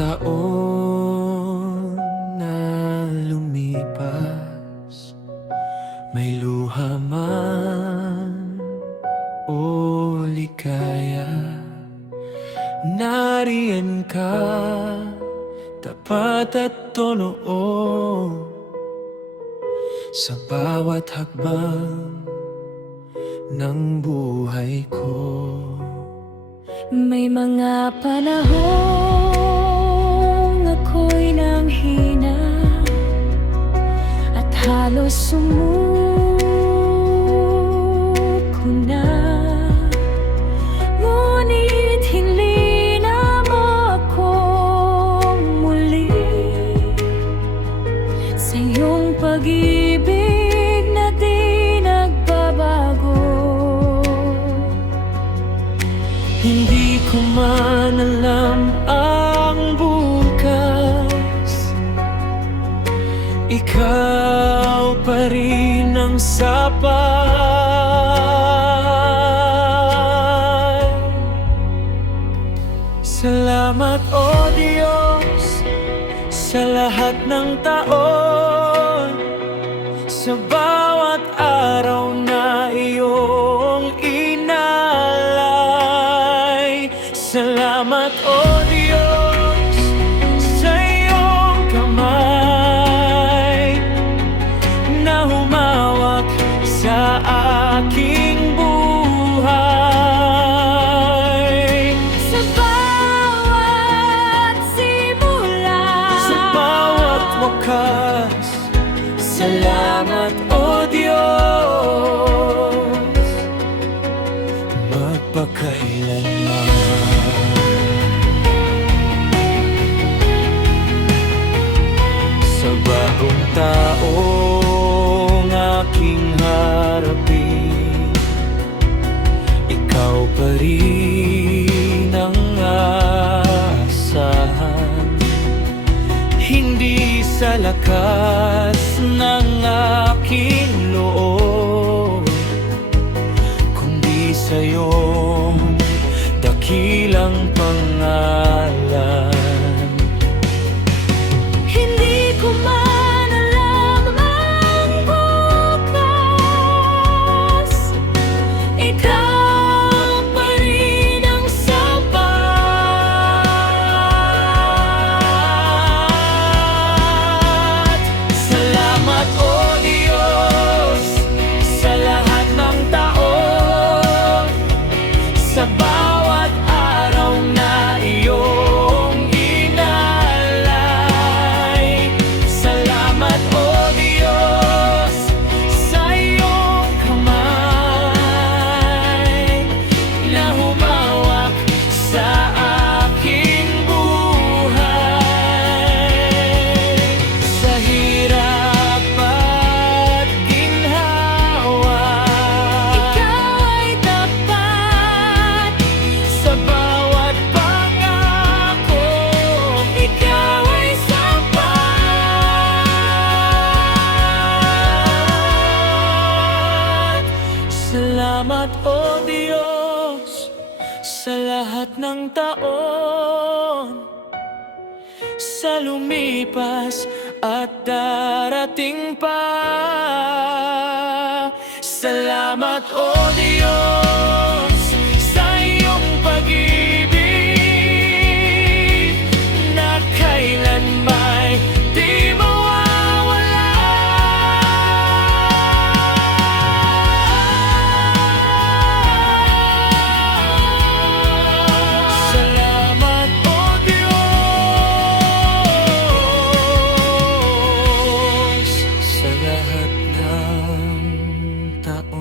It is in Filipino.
taon na lumipas, may luha man o ligaya, nariyan ka, tapat at totoo sa bawat hakbang ng buhay ko. May mga panahong ako'y nanghina at halos sumuko na. Ngunit hinlina mo akong muli sa iyong pag-ibig na di nagbabago. Hindi ko man alam ang bukas, ikaw pa rin ang sapat. Salamat o Diyos sa lahat ng taon, sa bawat araw na iyong inalay. Salamat o Diyos sa iyong kamay na humawak sa aking buhay. Sa bawat simula, Sa bawat wakas, salamat o Diyos, magpakailanman. Sa bagong taong aking harapin, ikaw pa rin ang asahan. Hindi sa lakas ng aking loob, kundi sa iyong dakilang pangalan. hindi ko man alam ang bukas, ikaw pa rin ang sapat. Salamat o Diyos sa lahat ng taon, sa bawat araw na iyong inalay. Salamat o Diyos sa iyong kamay na humawak sa aking buhay. Sa hirap at ginhawa, Ikaw ay tapat, sa bawat pangako, ikaw ay sapat. Salamat o Diyos sa lahat ng taon, sa lumipas at darating pa. Salamat o Diyos sa iyong pag-ibig na kailanman di mawawala. Salamat o Diyos sa lahat ng taon.